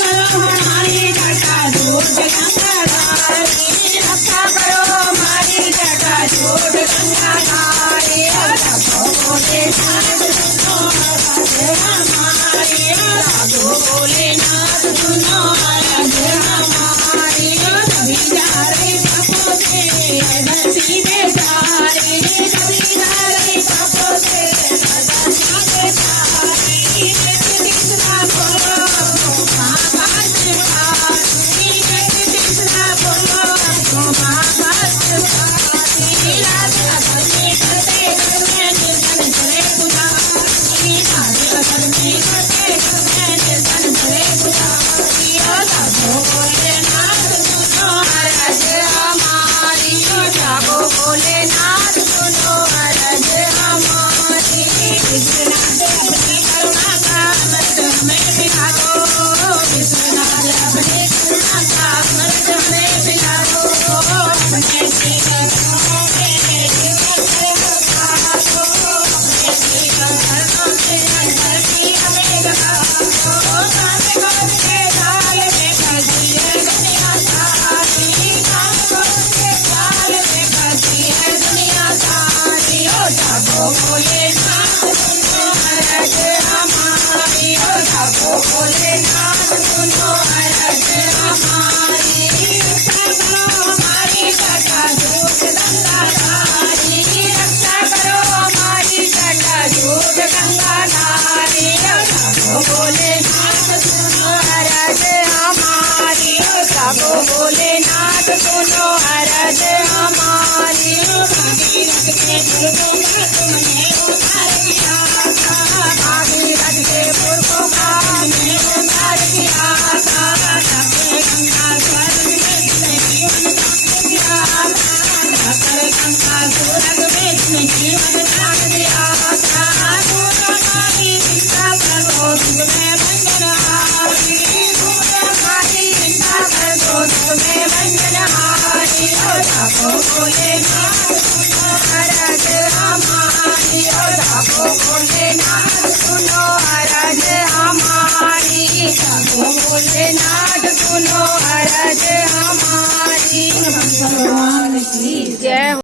करो हमारी जटा झूठ गंगाधारी रक्षा करो हमारी जटा झूठ गंगाधारी जागो भोलेनाथ सुनो अरज हमारी जागो भोलेनाथ सुनो अरज हमारी कभी जा रही पापों से धरती में सारी कभी जा रही पापों से धरती में सारी कृष्णा बोलो महाभारत वासी कृष्णा बोलो महाभारत वासी राजा धर्मी करते घर में निर्धन चले पुजारी राजा धर्मी करते घर में निर्धन चले पुजारी जागो भोलेनाथ सुनो अरज हमारी जागो भोलेनाथ सुनो अरज हमारी विश्वनाथ अपनी करुणा का अमृत हमें पिला दो विश्वनाथ अपनी करुणा का अमृत हमें पिला दो अपने चरणों में जीवन लगा दो अपने चरणों से धरती हमें लगा दो कान खोल के डाल में करती है दुनिया सारी कान खोल के डाल में करती है दुनिया सारी ओ जागो भोलेनाथ सुनो अरज हमारी ओ जागो भोलेनाथ सुनो अरज हमारी रक्षा करो हमारी जटा झूठ गंगाधारी रक्षा करो हमारी जटा झूठ गंगाधारी जागो भोलेनाथ सुनो अरज हमारी जागो भोलेनाथ सुनो अरज हमारी भागीरथ के पुरखों का तुमने उद्धार किया था भागीरथ के पुरखों का तुमने उद्धार किया था जाकर गंगा स्वर्ग में तुमने जीवन दान दिया था जाकर गंगा स्वर्ग में तुमने जीवन दान दिया था दूर हमारी चिंता कर दो दुख में बंधनहारी दूर हमारी चिंता कर दो दुख में बंधनहारी ओ जागो भोलेनाथ सुनो अरज हमारी ओ जागो भोलेनाथ सुनो अरज हमारी जागो भोलेनाथ सुनो अरज हमारी भगवान की जय।